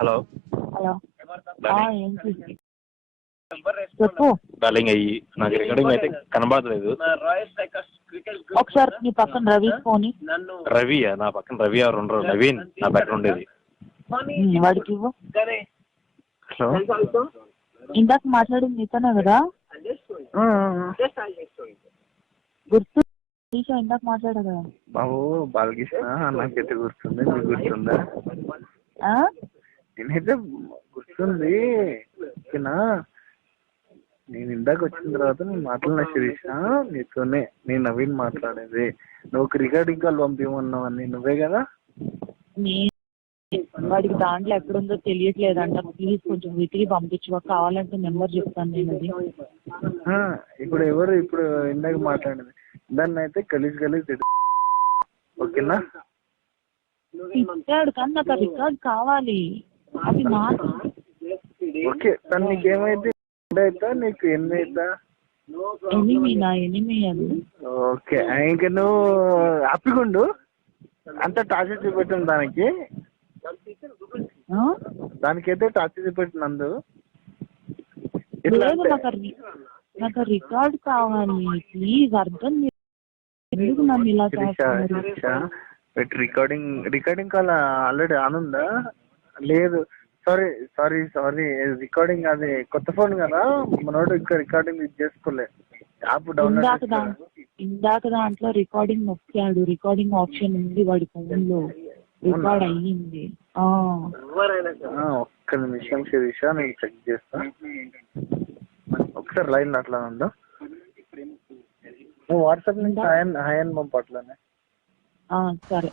Hello hello darling ఏంటి చెప్పు. Darling అయ్యి నాకు రికార్డింగ్ అయితే కనబడలేదు. ఒకసారి నీ పక్కన రవి పోని. రవియా? నా పక్కన రవి ఎవరు ఉండరు, నవీన్ నా పక్కన ఉండేది. వాడికి ఇవ్వు. హలో ఇందాక మాట్లాడింది నీతోనే కదా? గుర్తు ఇందాక మాట్లాడా కదా బాబు బాలకృష్ణ, నాకైతే గుర్తుంది. మీకు గుర్తుందా? నేనైతే గుర్తుంది. ఓకేనా? నేను ఇందాక వచ్చిన తర్వాత నేను మాట్లాడిన శిరీష నీతోనే, నేను నవీన్ మాట్లాడేది. నువ్వు ఒక రికార్డింగ్ కాల్ పంపించమన్నావని నువ్వే కదా? వాడికి దాంట్లో ఎక్కడుందో తెలియట్లేదంట. ప్లీజ్ కొంచెం వెతికి పంపించు, కావాలంటే నెంబర్ చెప్తాను నేను. అది ఇప్పుడు ఎవరు ఇప్పుడు ఇందాక మాట్లాడేది? దాన్ని అయితే గలీజ్ ఓకేనా? ఇచ్చాడు కానీ నాకు ఆ రికార్డ్ కావాలి. అది నాకు. ఓకే, తను నీకేమైతే అవుతా, నీకు ఎన్ని అవుతా? ఎనిమి అది. ఓకే, ఇంక నువ్వు హ్యాపీగా ఉండు. అంతా టార్చర్ చూపెట్టాను దానికైతే టార్చర్ చూపెట్టినందు. లేదు, నాకు రికార్డ్ కావాలి ప్లీజ్. అర్థం ఎందుకు నన్ను ఇలా చేస్తున్నారు? రికార్డింగ్ కాల్ ఆల్రెడీ ఆన్ ఉందా? లేదు, సారీ రికార్డింగ్ అది కొత్త ఫోన్ కదా మనోడు, ఇంకా రికార్డింగ్ ఇది చేసుకోలే. యాప్ డౌన్లోడ్ ఇందాక దాంట్లో రికార్డింగ్ నొక్కాడు. రికార్డింగ్ ఆప్షన్ ఉంది వాడి ఫోన్ లో. రికార్డ్ అయ్యింది. ఒక్క నిమిషం శిరీష, నేను చెక్ చేస్తా. ఒకసారి లైన్ అట్లా ఉందా? నువ్వు వాట్సాప్ నుంచి హాయ్ అని పంపట్లనే. సరే.